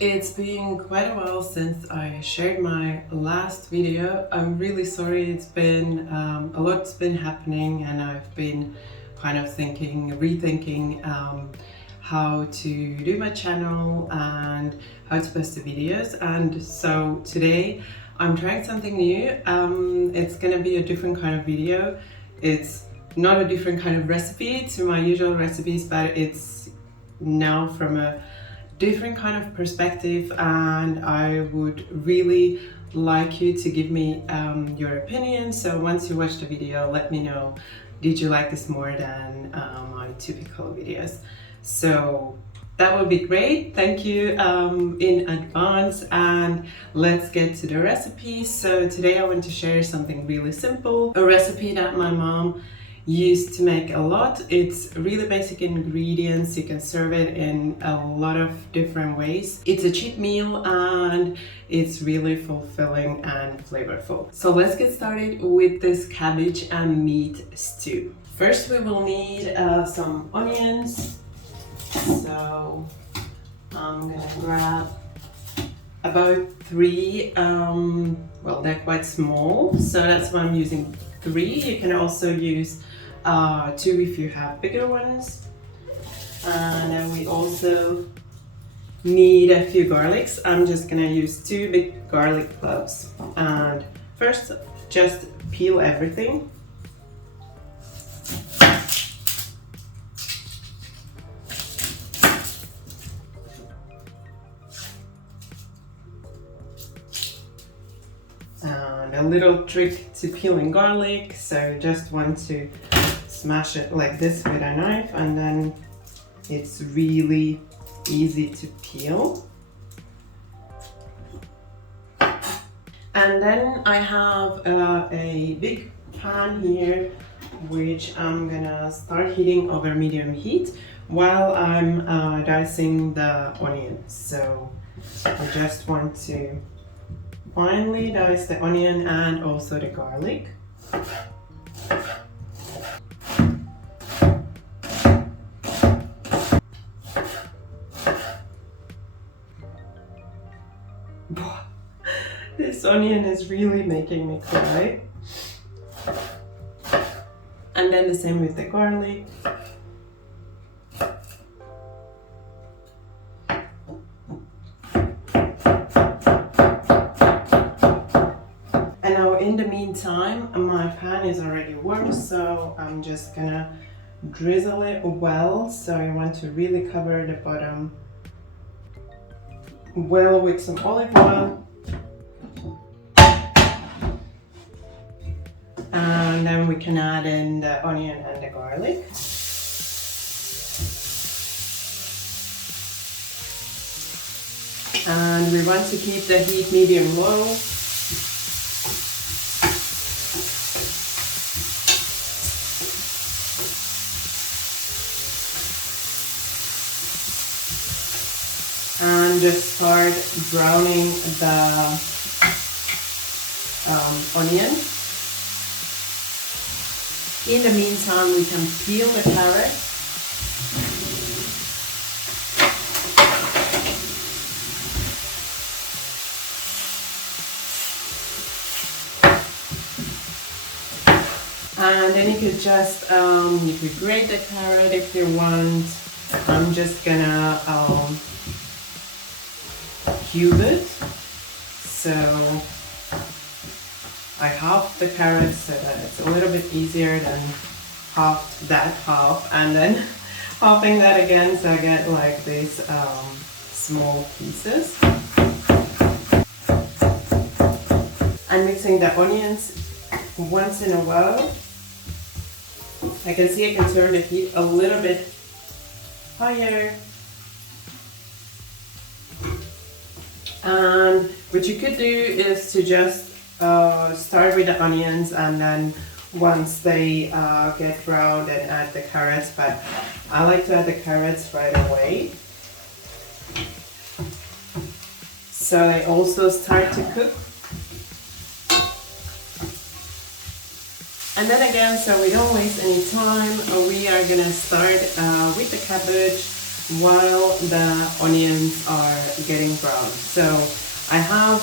It's been quite a while since I shared my last video. I'm really sorry, it's been a lot's been happening and I've been kind of rethinking how to do my channel and how to post the videos. And so today I'm trying something new. It's gonna be a different kind of video. It's not a different kind of recipe to my usual recipes, but it's now from a different kind of perspective, and I would really like you to give me your opinion. So once you watch the video, let me know, did you like this more than my typical videos? So that would be great. Thank you in advance, and let's get to the recipe. So today I want to share something really simple, a recipe that my mom used to make a lot. It's really basic ingredients. You can serve it in a lot of different ways. It's a cheap meal and it's really fulfilling and flavorful. So let's get started with this cabbage and meat stew. First we will need some onions. So I'm gonna grab about 3, well, they're quite small, so that's why I'm using 3. You can also use 2 if you have bigger ones. And then we also need a few garlics. I'm just gonna use 2 big garlic cloves. And first, just peel everything. And a little trick to peeling garlic, so just want to smash it like this with a knife, and then it's really easy to peel. And then I have a big pan here, which I'm gonna start heating over medium heat while I'm dicing the onions. So I just want to finely dice the onion and also the garlic. This onion is really making me cry. And then the same with the garlic. And now in the meantime, my pan is already warm, so I'm just gonna drizzle it well. So I want to really cover the bottom well with some olive oil. And then we can add in the onion and the garlic. And we want to keep the heat medium low. And just start browning the onion. In the meantime, we can peel the carrot. And then you could just, you could grate the carrot if you want. I'm just gonna cube it. So I halved the carrots so that it's a little bit easier than half, and then halving that again so I get like these small pieces. And mixing the onions once in a while. I can see I can turn the heat a little bit higher. And what you could do is to just start with the onions, and then once they get brown, then add the carrots. But I like to add the carrots right away, so they also start to cook. And then again, so we don't waste any time, we are gonna start with the cabbage. while the onions are getting brown. So I have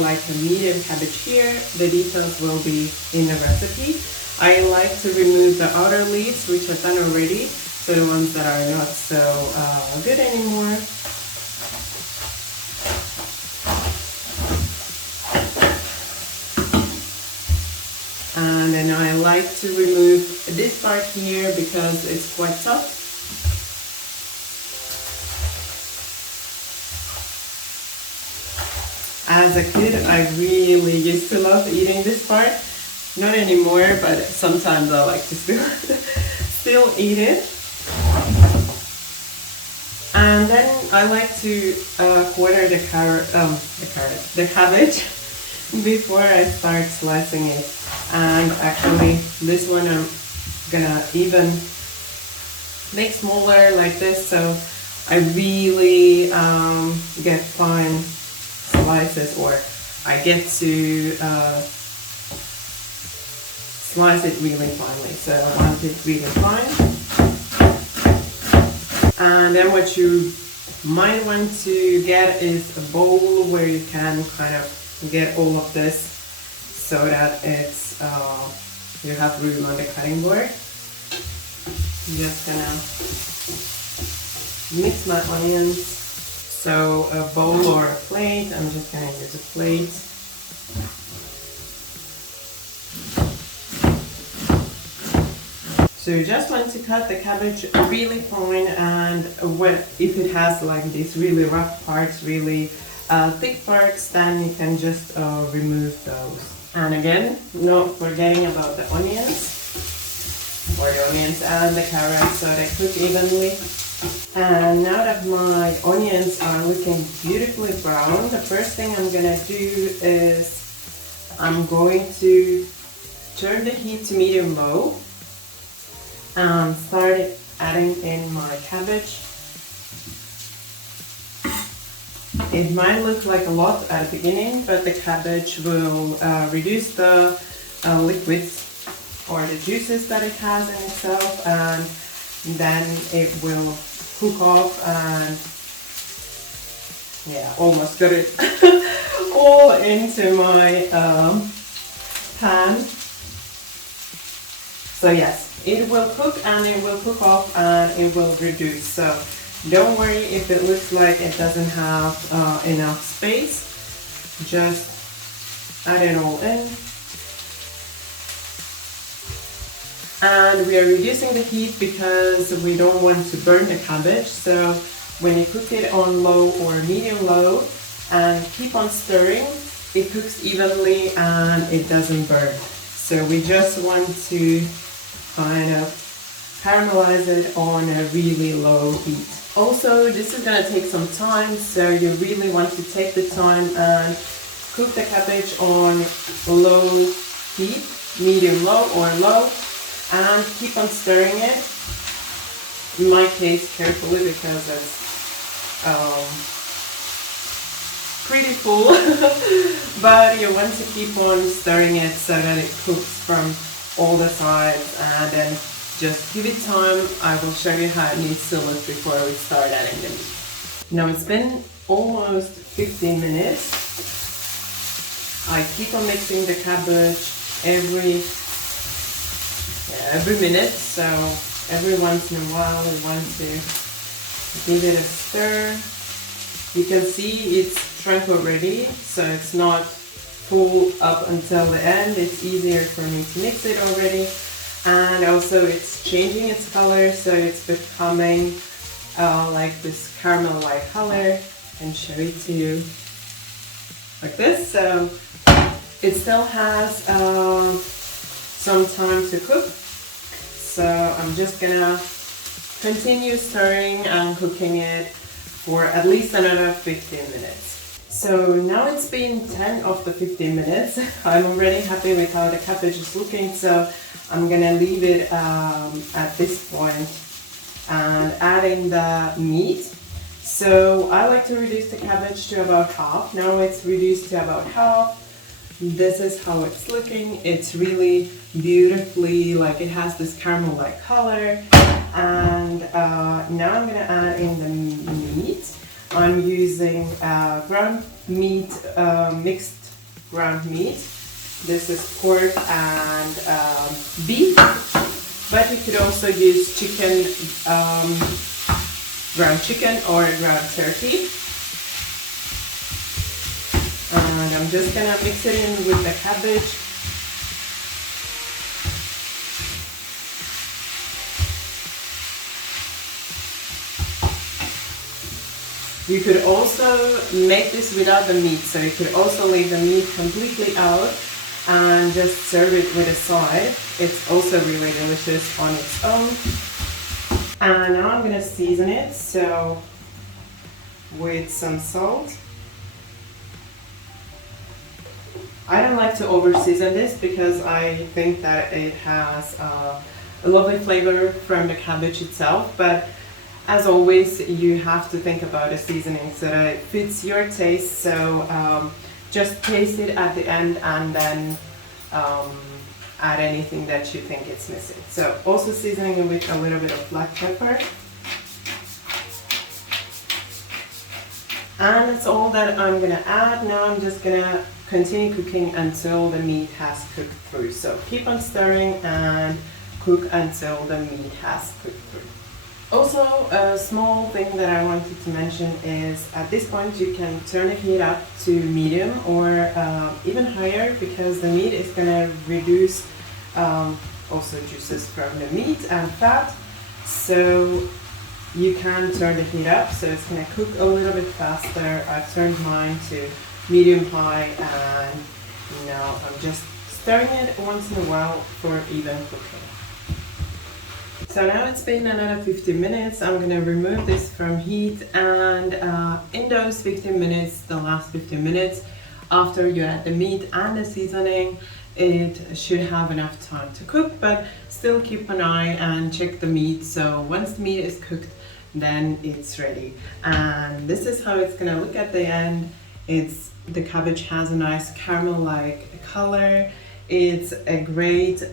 like a medium cabbage here. The details will be in the recipe. I like to remove the outer leaves, which I've done already, so the ones that are not so good anymore. And then I like to remove this part here because it's quite tough. As a kid, I really used to love eating this part. Not anymore, but sometimes I like to still eat it. And then I like to quarter the cabbage before I start slicing it. And actually, this one I'm gonna even make smaller like this, so I really get fine slices, or I get to slice it really finely. So I want it really fine. And then what you might want to get is a bowl where you can kind of get all of this so that it's you have room on the cutting board. I'm just gonna mix my onions. So a bowl or a plate, I'm just gonna use a plate. So you just want to cut the cabbage really fine, and if it has like these really rough parts, really thick parts, then you can just remove those. And again, not forgetting about the onions, and the carrots, so they cook evenly. And now that my onions are looking beautifully brown, the first thing I'm gonna do is I'm going to turn the heat to medium-low and start adding in my cabbage. It might look like a lot at the beginning, but the cabbage will reduce the liquids or the juices that it has in itself, and then it will cook off, and yeah, almost got it all into my pan. So yes, it will cook, and it will cook off, and it will reduce. So don't worry if it looks like it doesn't have enough space. Just add it all in. And we are reducing the heat because we don't want to burn the cabbage. So when you cook it on low or medium-low and keep on stirring, it cooks evenly and it doesn't burn. So we just want to kind of caramelize it on a really low heat. Also, this is going to take some time, so you really want to take the time and cook the cabbage on low heat, medium-low or low, and keep on stirring it. In my case, carefully, because it's pretty full, but you want to keep on stirring it so that it cooks from all the sides, and then just give it time. I will show you how it needs to look before we start adding the meat. Now it's been almost 15 minutes. I keep on mixing the cabbage every minute, so every once in a while we want to give it a stir. You can see it's shrunk already, so it's not full up until the end. It's easier for me to mix it already, and also it's changing its color, so it's becoming like this caramel-like color. And show it to you like this. So it still has some time to cook, so I'm just gonna continue stirring and cooking it for at least another 15 minutes. So now it's been 10 of the 15 minutes. I'm already happy with how the cabbage is looking, so I'm gonna leave it at this point and adding the meat. So I like to reduce the cabbage to about half. Now it's reduced to about half. This is how it's looking. It's really beautifully, like it has this caramel-like color, and And now I'm gonna add in the meat. I'm using ground meat, mixed ground meat. This is pork and beef, but you could also use chicken, ground chicken or ground turkey. And I'm just gonna mix it in with the cabbage. You could also make this without the meat, so you could also leave the meat completely out and just serve it with a side. It's also really delicious on its own. And now I'm gonna season it, so with some salt. I don't like to over season this because I think that it has a lovely flavor from the cabbage itself, but as always, you have to think about the seasoning so that it fits your taste. So just taste it at the end and then add anything that you think it's missing. So also seasoning it with a little bit of black pepper. And that's all that I'm gonna add. Now I'm just gonna continue cooking until the meat has cooked through. So keep on stirring and cook until the meat has cooked through. Also, a small thing that I wanted to mention is at this point you can turn the heat up to medium or even higher, because the meat is going to reduce also juices from the meat and fat. So you can turn the heat up, so it's going to cook a little bit faster. I've turned mine to medium high, and now I'm just stirring it once in a while for even cooking. So now it's been another 15 minutes. I'm going to remove this from heat, and in those 15 minutes, the last 15 minutes, after you add the meat and the seasoning, it should have enough time to cook, but still keep an eye and check the meat. So once the meat is cooked, then it's ready. And this is how it's going to look at the end. The cabbage has a nice caramel-like color. It's a great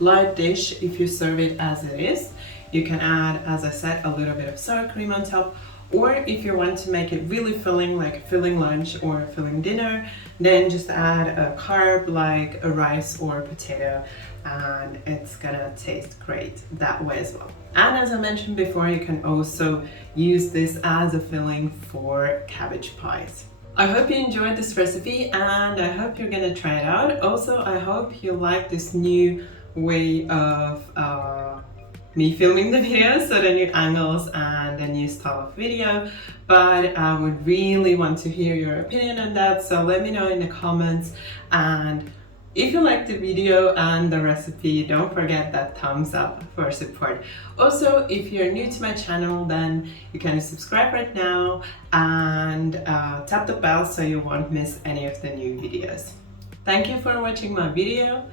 light dish if you serve it as it is. You can add, as I said, a little bit of sour cream on top, or if you want to make it really filling, like a filling lunch or a filling dinner, then just add a carb like a rice or a potato, and it's gonna taste great that way as well. And as I mentioned before, you can also use this as a filling for cabbage pies. I hope you enjoyed this recipe, and I hope you're gonna try it out. Also, I hope you like this new way of me filming the video, so the new angles and the new style of video. But I would really want to hear your opinion on that, so let me know in the comments. And if you liked the video and the recipe, don't forget that thumbs up for support. Also, if you're new to my channel, then you can subscribe right now and tap the bell so you won't miss any of the new videos. Thank you for watching my video.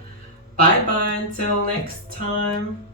Bye bye until next time.